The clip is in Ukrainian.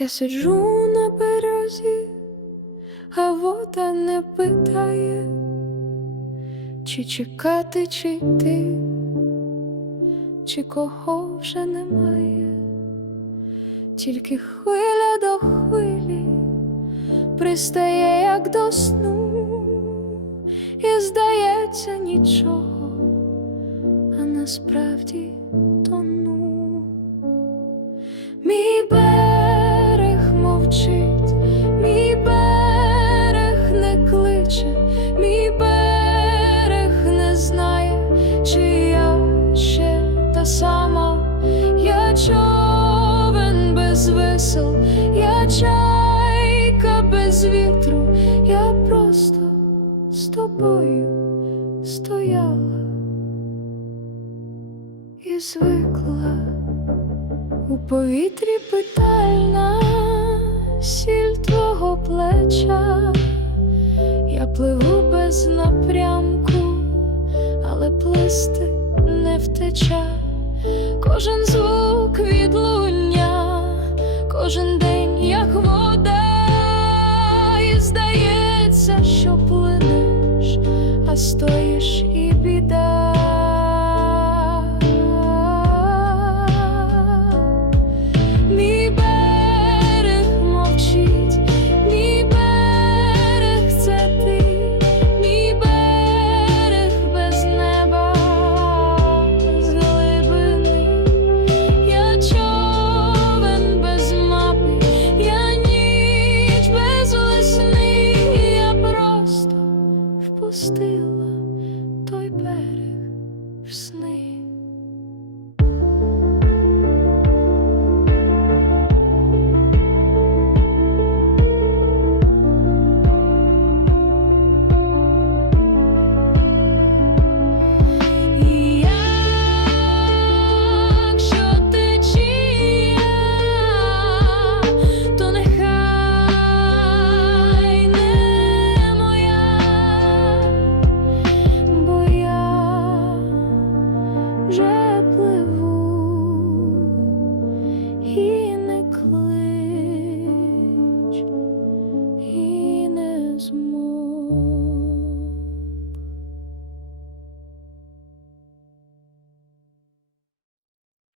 Я сиджу на березі, а вода не питає, чи чекати, чи йти, чи кого вже немає, тільки хвиля до хвилі пристає, як до сну, і здається нічого, а насправді тону. Сама, я човен без весел, я чайка без вітру, я просто з тобою стояла і звикла. У повітрі питальна сіль твого плеча, я пливу без напрямку, але плисти не втеча, кожен звук від луння, кожен день, як вода, і здається, що плинеш, а стоїш і біда. better